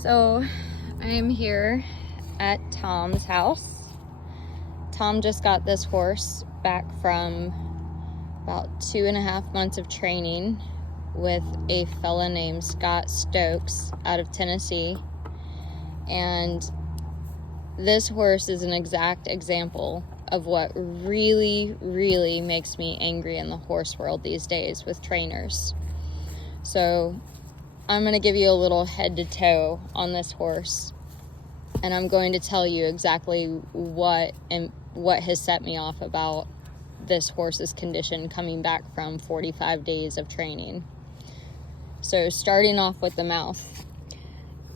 So I am here at Tom's house. Tom just got this horse back from about 2.5 months of training with a fella named Stokes out of Tennessee. And this horse is an exact example of what really, really makes me angry in the horse world these days with trainers. So I'm going to give you a little head to toe on this horse, and I'm going to tell you exactly what has set me off about this horse's condition coming back from 45 days of training. So starting off with the mouth,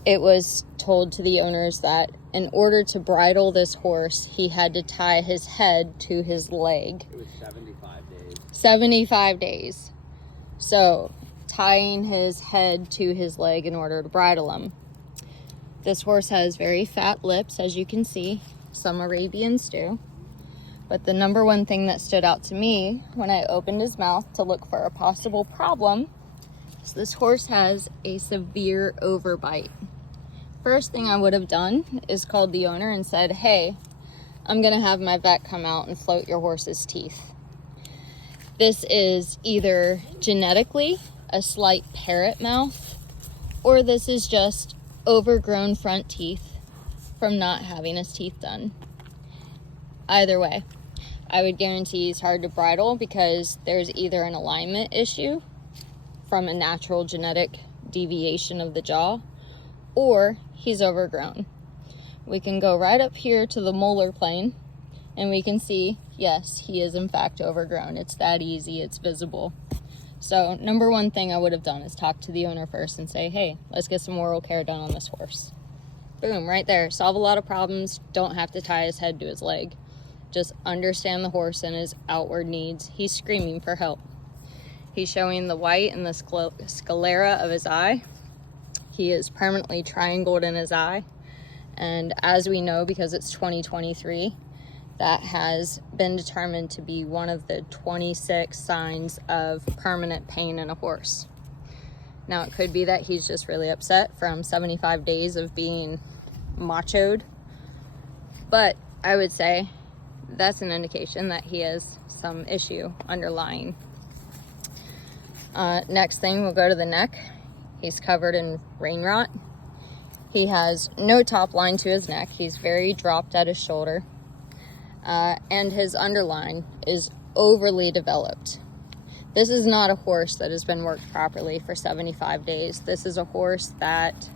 it was told to the owners that in order to bridle this horse, he had to tie his head to his leg. It was 75 days. 75 days. So tying his head to his leg in order to bridle him. This horse has very fat lips, as you can see. Some Arabians do. But the number one thing that stood out to me when I opened his mouth to look for a possible problem is this horse has a severe overbite. First thing I would have done is called the owner and said, hey, I'm going to have my vet come out and float your horse's teeth. This is either genetically a slight parrot mouth, or this is just overgrown front teeth from not having his teeth done. Either way, I would guarantee he's hard to bridle because there's either an alignment issue from a natural genetic deviation of the jaw, or he's overgrown. We can go right up here to the molar plane and we can see, yes, he is in fact overgrown. It's that easy, it's visible. So number one thing I would have done is talk to the owner first and say, hey, let's get some oral care done on this horse. Boom, right there. Solve a lot of problems. Don't have to tie his head to his leg. Just understand the horse and his outward needs. He's screaming for help. He's showing the white and the sclera of his eye. He is permanently triangled in his eye. And as we know, because it's 2023, that has been determined to be one of the 26 signs of permanent pain in a horse. Now, it could be that he's just really upset from 75 days of being machoed, but I would say that's an indication that he has some issue underlying. Next thing, we'll go to the neck. He's covered in rain rot. He has no top line to his neck. He's very dropped at his shoulder. And his underline is overly developed. This is not a horse that has been worked properly for 75 days. This is a horse that,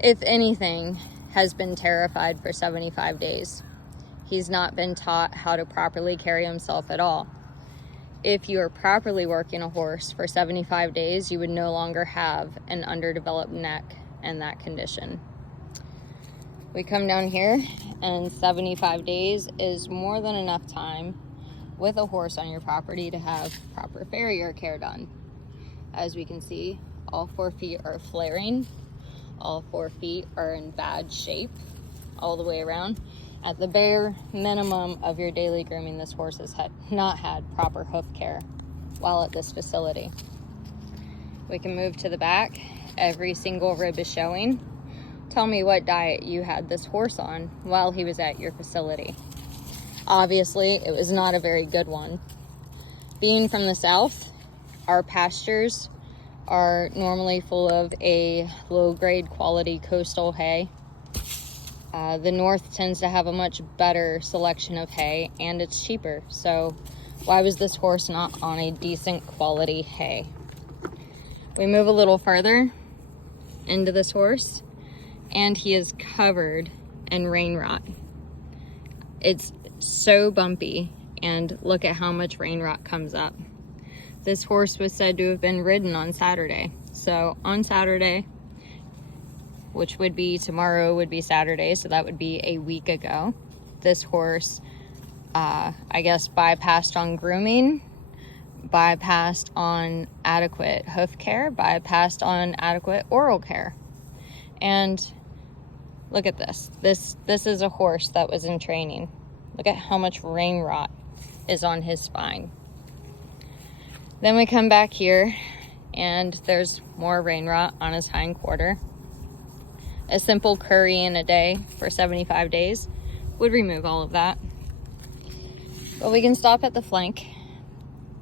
if anything, has been terrified for 75 days. He's not been taught how to properly carry himself at all. If you are properly working a horse for 75 days, you would no longer have an underdeveloped neck and that condition. We come down here, and 75 days is more than enough time with a horse on your property to have proper farrier care done. As we can see, all 4 feet are flaring. All 4 feet are in bad shape all the way around. At the bare minimum of your daily grooming, this horse has not had proper hoof care while at this facility. We can move to the back. Every single rib is showing. Tell me what diet you had this horse on while he was at your facility. Obviously, it was not a very good one. Being from the south, our pastures are normally full of a low-grade quality coastal hay. The north tends to have a much better selection of hay, and it's cheaper. So why was this horse not on a decent quality hay? We move a little further into this horse, and he is covered in rain rot. It's so bumpy, and look at how much rain rot comes up. This horse was said to have been ridden on Saturday. So on Saturday, which would be tomorrow would be Saturday, so that would be a week ago, this horse, I guess, bypassed on grooming, bypassed on adequate hoof care, bypassed on adequate oral care. And look at this. This is a horse that was in training. Look at how much rain rot is on his spine. Then we come back here, and there's more rain rot on his hind quarter. A simple curry in a day for 75 days would remove all of that. But we can stop at the flank.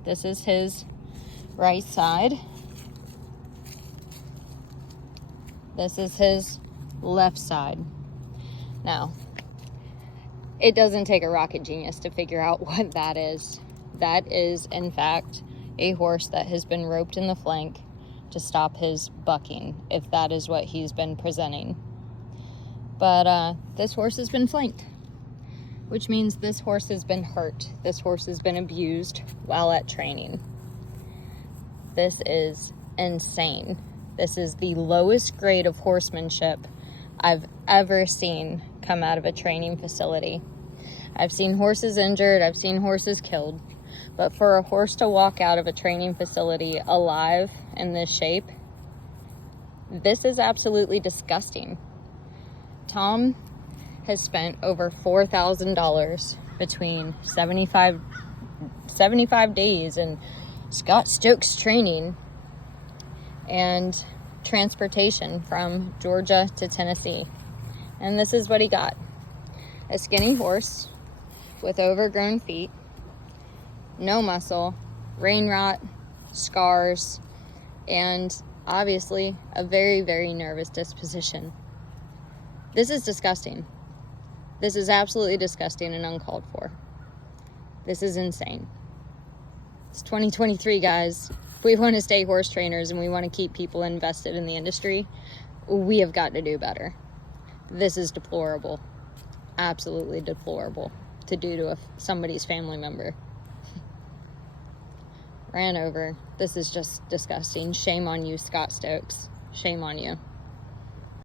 This is his right side. This is his left side. Now, it doesn't take a rocket genius to figure out what that is. That is, in fact, a horse that has been roped in the flank to stop his bucking, if that is what he's been presenting. But this horse has been flanked, which means this horse has been hurt. This horse has been abused while at training. This is insane. This is the lowest grade of horsemanship I've ever seen come out of a training facility. I've seen horses injured, I've seen horses killed, but for a horse to walk out of a training facility alive in this shape, this is absolutely disgusting. Tom has spent over $4,000 between 75 days in Scott Stokes training and transportation from Georgia to Tennessee. And this is what he got. A skinny horse with overgrown feet, no muscle, rain rot, scars, and obviously a very, very nervous disposition. This is disgusting. This is absolutely disgusting and uncalled for. This is insane. It's 2023, guys. If we want to stay horse trainers and we want to keep people invested in the industry, we have got to do better. This is deplorable. Absolutely deplorable to do to somebody's family member. Ran over. This is just disgusting. Shame on you, Scott Stokes. Shame on you.